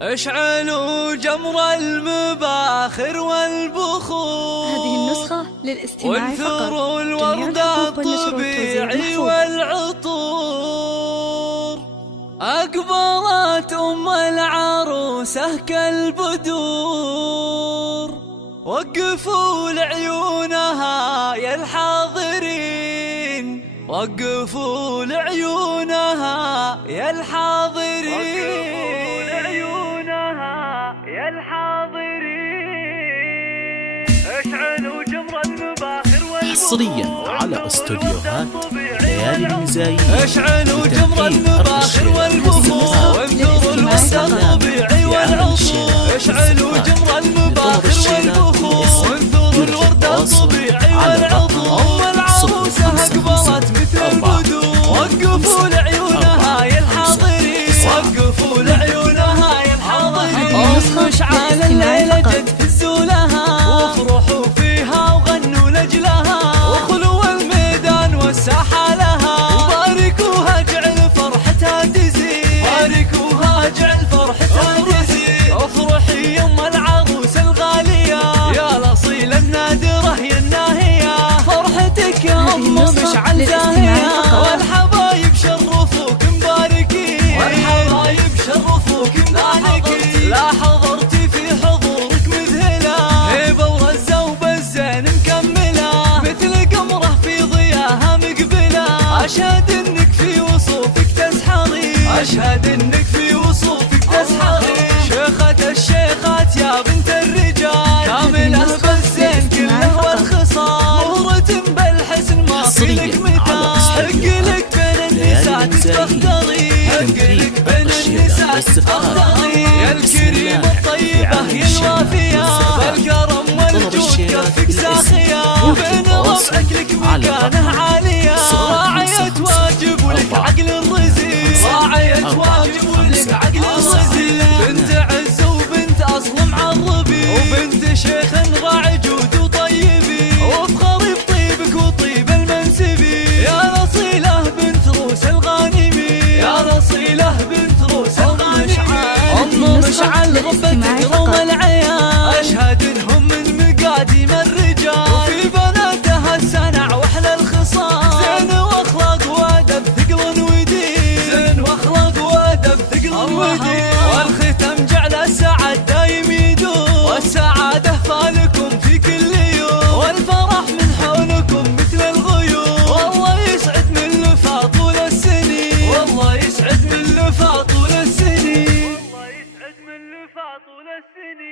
اشعلوا جمر المباخر والبخور. هذه النسخة للاستماع فقط. وانثروا الورد الطبيعي والعطور. أقبلت أم العروسة كالبدور. وقفوا لعيونها يا الحاضرين، وقفوا لعيونها يا الحاضرين، يا الحاضرين. اشعلوا جمر المباخر حصريا على استوديوهات ليالي المزايين. اشعلوا جمر المباخر والبخور. وانثروا الورد الطبيعي والعطور. اشعلوا جمر المباخر والبخور. وانثروا الورد الطبيعي والعطور. ام العروسة اقبلت مثل البدور. وقفوا لعيونها يا الحاضرين، وقفوا لعيونها يا الحاضرين. مشعل الليلة جد فزوا لها، وافرحوا فيها وغنوا لجلها، وخلوا الميدان والساحة لها. وباركوها جعل فرحتها تزيد، باركوها جعل فرحتها تزيد. افرحي يم العروس الغالية يا الأصيل النادرة يا الناهية. فرحتك يا أم مشعل زاهية، والحبايب شرفوك مباركين، والحبايب شرفوك مباركين. لا حضرتي في حضورك مذهلة، هيبة ورزة وبالزين مكملة، مثل قمرة في ضياها مقبلة. أشهد انك في وصوفك تسحرين، أشهد انك في وصوفك تسحرين. شيخة الشيخات يا بنت الرجال، كاملة بالزين كله والخصال. مهرة بالحسن ما في لك مثال، حق لك بين النساء تختارين، حق لك بين النساء تختارين. يا الكريمة الطيبة يا الوافية، بالكرم والجود كفك ساخية. وبين ربعك لك مكانه عالية، راعية واجب ولك عقل الرزيق، راعية واجب ولك عقل الرزيق. بنت عز وبنت أصل معربي، وبنت شيخ راعي جود وطيبي. وافخري بطيبك وطيب المنسبي، يا رصيلة بنت روس الغانمي، يا رصيلة بنت روس الغانمي. أم مشعل غبتك روم العيال، أشهد إنهم من مقاديم الرجال. وفي بناتها السنع وأحلى الخصال، زين وأخلاق وأدب ثقل ودين، زين وأخلاق وأدب ثقل ودين. والختم جعل السعد دايم يدوم، والسعادة فالكم في كل يوم، والفرح من حولكم مثل الغيوم. والله يسعد من لفا طول السنين، والله يسعد من لفا طول السنين، والله يسعد من لفا طول السنين.